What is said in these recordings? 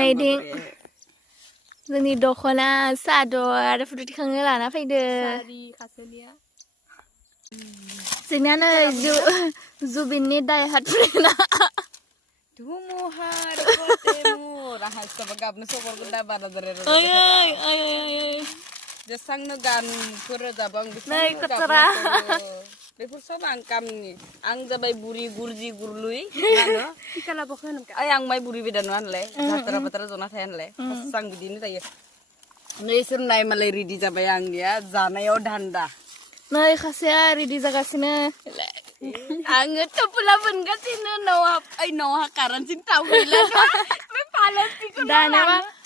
Naiding जोंनि दख'ना सादर फट' थिखांनो लाना फैदो जोंना नै जुबिननि दाय हात फ्रेन्डआ Tumuhar kotemu rahas sama gabnu sokor gunda bana dere Jesang no gan pura jabang Nay kacera Befur sob ang kamni ang jabai buri gurji gurlui nano Ikala bokhan ka ay ang may buri bidanuan le jatra patra zona thayan le sang bidini tayo Neisur nai malai ridi jabai ang dia janayo dhanda Nay khasya ready jagasino Ang pula pun gasino noha karan sin tau gila me palastik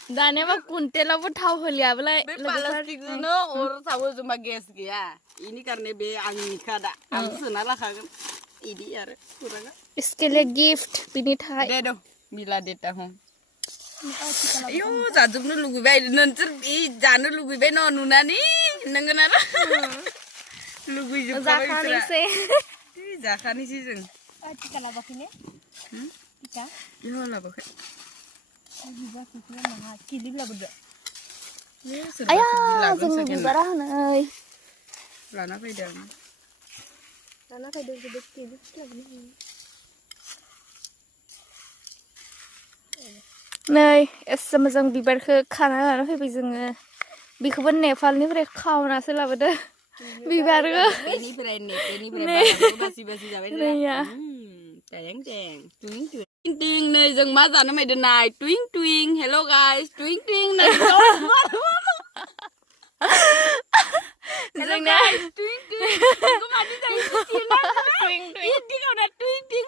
दानेबा कुंटेलाबो थाव होलियाबलाय बे plastic जोनो और सावो जुमा gas गैया इनि कारने बे आंनि खादा आं सोना लाखागोन इदि आरो पुरागा इसके लिए गिफ्ट बिनि थाखाय दे दो मिला देता हूं आयो जाजोबनो लुगैबाय नोंसोर बे जानो लुगैबाय न नुनानै नंगोन आरो लुगैजोबबाय जाखानैसै जाखानैसै जों टिका लाबाखैने टिका इहो लाबाखै Ayah, जोंनि बिबारा हनै लाना फैदों नै एसे मोजां बिबारखौ खाना लाना फैबाय जोङो बेखौबो नेपालनिफ्राय खावनासो लाबोदो बिबारखौ बासि जाबाय Teng teng, twing twing, twing nih, jeng mas anu mai denai, twing twing, hello guys, twing twing nih, hello guys, twing twing, aku mati dari sini, twing twing, ini kau nak twing twing,